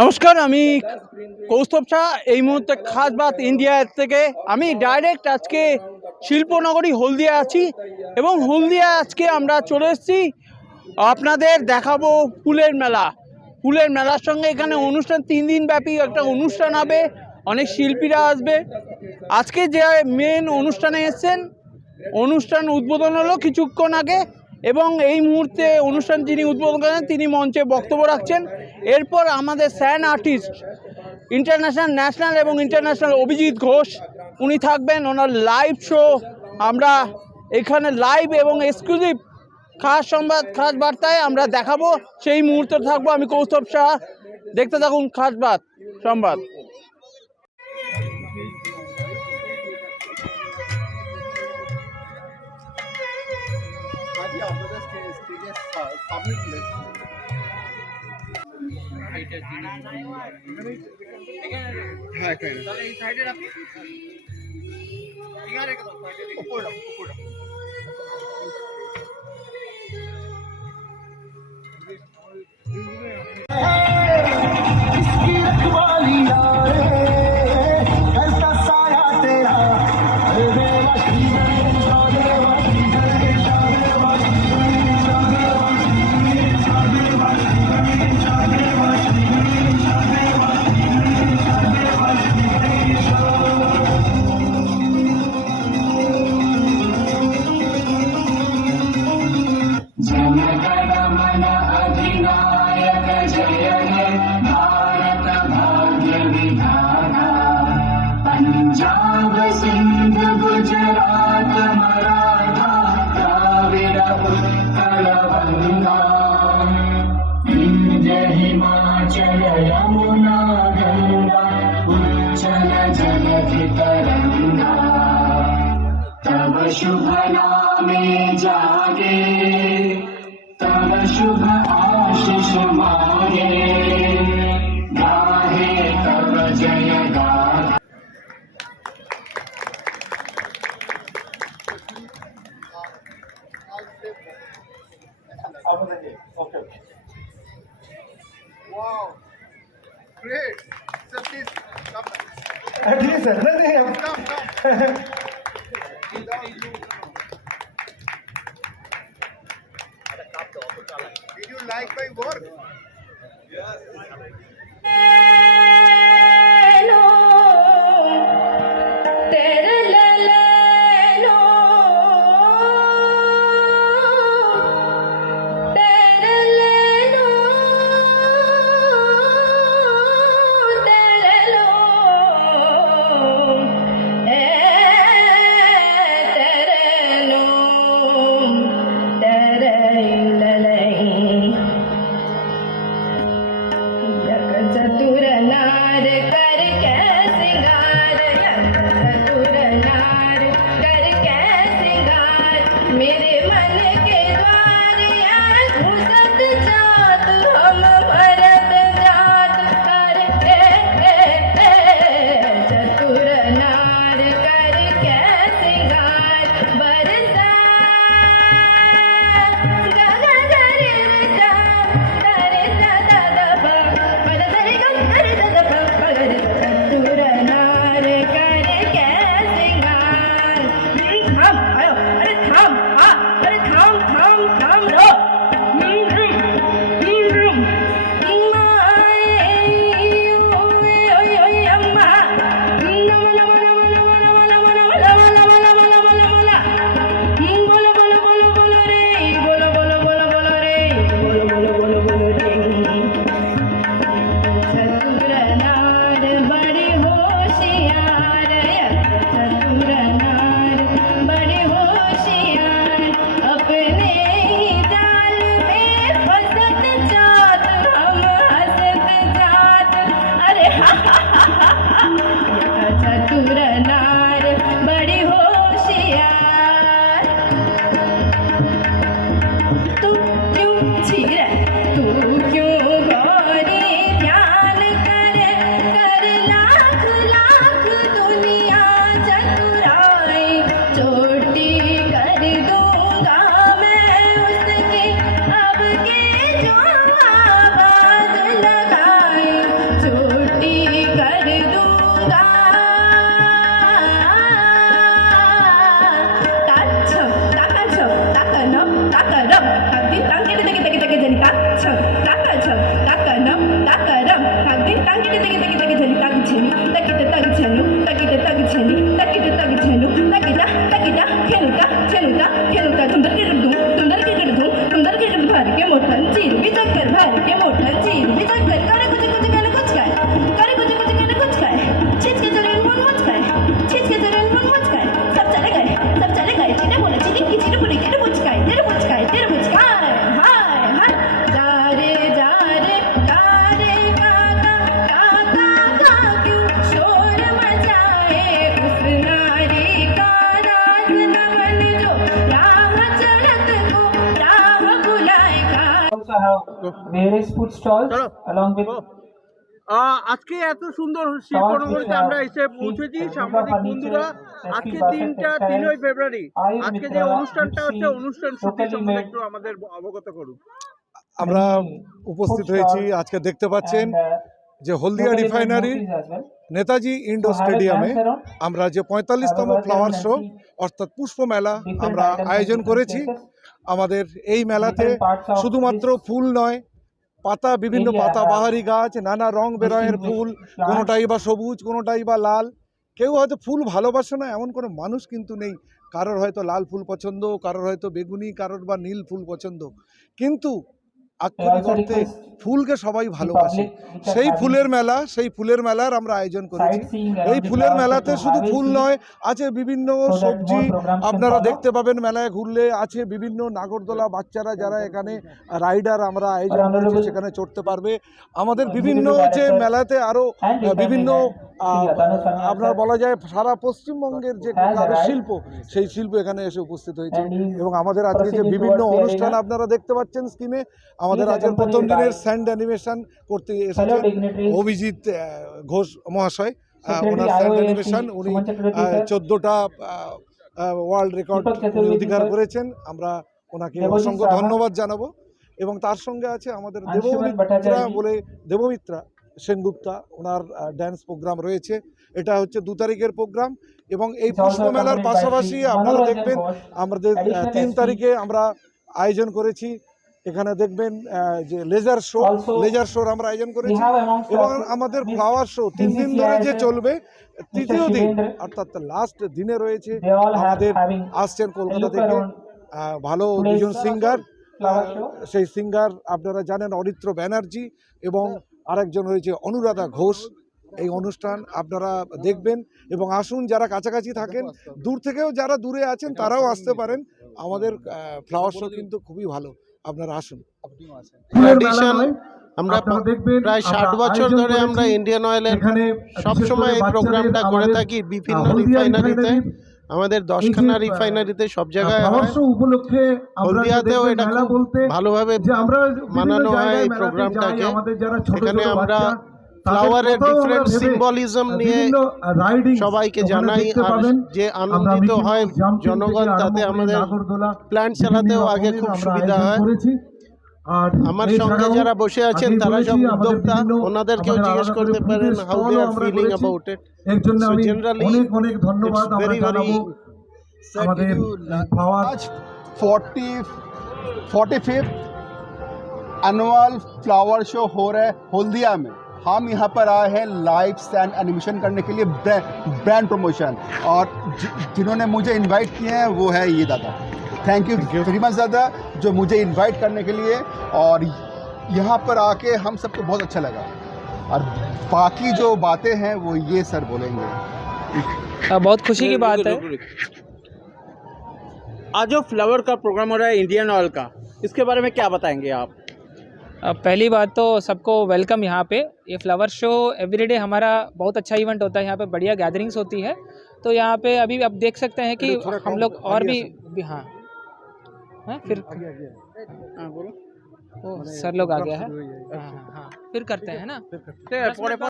নমস্কার, আমি কৌস্তব শাহ। এই মুহূর্তে খাসবাত ইন্ডিয়া থেকে। আমি ডাইরেক্ট আজকে শিল্পনগরী হলদিয়া আছি এবং হলদিয়া আজকে আমরা চলে এসেছি। আপনাদের দেখাবো ফুলের মেলা। ফুলের মেলার সঙ্গে এখানে অনুষ্ঠান, তিন দিন ব্যাপী একটা অনুষ্ঠান হবে। অনেক শিল্পীরা আসবে। আজকে যে মেন অনুষ্ঠানে এসেছেন, অনুষ্ঠান উদ্বোধন হলো কিছুক্ষণ আগে। এবং এই মুহূর্তে অনুষ্ঠান যিনি উদ্বোধন করেন, তিনি মঞ্চে বক্তব্য রাখছেন। এরপর আমাদের স্যান আর্টিস্ট, ইন্টারন্যাশনাল, ন্যাশনাল এবং ইন্টারন্যাশনাল অভিজিৎ ঘোষ, উনি থাকবেন ওনার লাইভ শো। আমরা এখানে লাইভ এবং এক্সক্লুসিভ খাস সংবাদ, খাস বার্তায় আমরা দেখাবো। সেই মুহূর্তে থাকব আমি কৌস্তব শাহ দেখতে থাকুন খাস আপনাদের স্টেজে সাবমিট হ্যাঁ ঠিক আছে पंजाब सिंध गुजरात मराठा, द्राविड विंध्य हिमाचल यमुना, गंगा उच्चल जलधि तरंगा तब शुभ नामे जागे तब शुभ आशीष मागे। गाहे तब जय Wow, great. So please come, Please, sir. Nothing. come, come. Did you like my work? Various food stalls along with আহ, আজকে এত সুন্দর শিল্পনগরীতে আমরা এসে পৌঁছেছি সাংবাদিক বন্ধুরা। আজকে দিনটা তিনই ফেব্রুয়ারি আজকে যে অনুষ্ঠানটা হচ্ছে অনুষ্ঠান সম্বন্ধে একটু আমাদের অবগত করুন। আমরা উপস্থিত হয়েছি আজকে দেখতে পাচ্ছেন যে হলদিয়া রিফাইনারি নেতাজি ইন্ডোর স্টেডিয়ামে আমরা যে পঁয়তাল্লিশতম ফ্লাওয়ার শো অর্থাৎ পুষ্প মেলা আমরা আয়োজন করেছি। আমাদের এই মেলাতে শুধুমাত্র ফুল নয় পাতা বিভিন্ন পাতা বাহারি গাছ নানা রং বেরঙের ফুল কোনোটাই বা সবুজ কোনোটাই বা লাল। কেউ হয়তো ফুল ভালোবাসে না এমন কোনো মানুষ কিন্তু নেই। কারোর হয়তো লাল ফুল পছন্দ কারোর হয়তো বেগুনি কারোর বা নীল ফুল পছন্দ। কিন্তু আক্ষরিক অর্থে ফুলকে সবাই ভালোবাসে। সেই ফুলের মেলা সেই ফুলের মেলার আমরা আয়োজন করেছি। এই ফুলের মেলাতে শুধু ফুল নয় আছে বিভিন্ন সবজি। আপনারা দেখতে পাবেন মেলায় ঘুরলে আছে বিভিন্ন নাগরদোলা বাচ্চারা যারা এখানে রাইডার আমরা আয়োজন করেছি সেখানে চড়তে পারবে। আমাদের বিভিন্ন যে মেলাতে আরও বিভিন্ন আপনার বলা যায় সারা পশ্চিমবঙ্গের যে কারু শিল্প সেই শিল্প এখানে এসে উপস্থিত হয়েছে। এবং আমাদের আজকে যে বিভিন্ন অনুষ্ঠান আপনারা দেখতে পাচ্ছেন স্ক্রিনে আমাদের আজকের প্রথম দিনের স্যান্ড অ্যানিমেশন করতে এসেছেন অভিজিৎ ঘোষ মহাশয়। ওনার স্যান্ড অ্যানিমেশন উনি চোদ্দোটা ওয়ার্ল্ড রেকর্ড অধিকার করেছেন। আমরা ওনাকে অসংখ্য ধন্যবাদ জানাব। এবং তার সঙ্গে আছে আমাদের দেবমিত্রা বলে দেবমিত্রা সেনগুপ্তা ওনার ড্যান্স প্রোগ্রাম রয়েছে। এটা হচ্ছে দু তারিখের প্রোগ্রাম এবং এই পুষ্প মেলার পাশাপাশি আপনারা দেখবেন আমাদের তিন তারিখে আমরা আয়োজন করেছি। এখানে দেখবেন যে লেজার শো লেজার শোর আমরা আয়োজন করেছি এবং আমাদের ফ্লাওয়ার শো তিন দিন ধরে যে চলবে তৃতীয় দিন অর্থাৎ লাস্ট দিনে রয়েছে আমাদের আসছেন কলকাতা থেকে। ভালো দুজন সিঙ্গার সেই সিঙ্গার আপনারা জানেন অরিত্র ব্যানার্জি এবং আরেকজন হয়েছে অনুরাধা ঘোষ। এই অনুষ্ঠান আপনারা দেখবেন এবং আসুন যারা কাছাকাছি থাকেন দূর থেকেও যারা দূরে আছেন তারাও আসতে পারেন। আমাদের ফ্লাওয়ার শো কিন্তু খুবই ভালো। আপনারা আসুন। আমরা প্রায় ষাট বছর ধরে আমরা ইন্ডিয়ান অয়েলের সব সময় এই প্রোগ্রামটা করে থাকি বিভিন্ন রিফাইনারিতে আমাদের দশখানা রিফাইনারিতে সব জায়গায় উপলক্ষে হলদিয়াতেও এটা ভালোভাবে মানানো হয় এই প্রোগ্রামটাকে। এখানে আমরা ফ্লাওয়ারের ডিফারেন্ট সিম্বলিজম নিয়ে সবাইকে জানাই আর যে আনন্দিত হয় জনগণ তাতে আমাদের প্ল্যান্ট চালাতেও আগে খুব সুবিধা হয়। আমার সঙ্গে যারা বসে আছেন তারা সব উদ্যোক্তা ওনাদেরকেও জিজ্ঞেস করতে পারেন how they are feeling about it এর জন্য So আমি generally, অনেক অনেক ধন্যবাদ it's আমরা very, very জানাবো আমাদের ফ্লাওয়ার आज forty forty fifth annual flower show हो रहा है हल्दिया में हम यहाँ पर आए हैं लाइव एंड एनिमेशन करने के लिए ब्रांड प्रमोशन और जि- जिन्होंने मुझे इनवाइट किए हैं वो है ये दादा थैंक यू वेरी मच दादा जो मुझे इनवाइट करने के लिए। और यहाँ पर आके हम सबको बहुत अच्छा लगा। और बाकी जो बातें हैं वो ये सर बोलेंगे। बहुत खुशी की बात है। आज जो फ्लावर का प्रोग्राम हो रहा है इंडियन ऑयल का इसके बारे में क्या बताएँगे आप? अब पहली बात तो सबको वेलकम यहाँ पे। ये फ्लावर शो एवरीडे हमारा बहुत अच्छा इवेंट होता है। यहाँ पे बढ़िया गैदरिंग्स होती है। तो यहाँ पे अभी आप देख सकते हैं कि हम लोग और भी- हाँ। हाँ? फिर हाँ बोलो। सर लोग आ गया है? हाँ हाँ हाँ फिर करते हैं ना?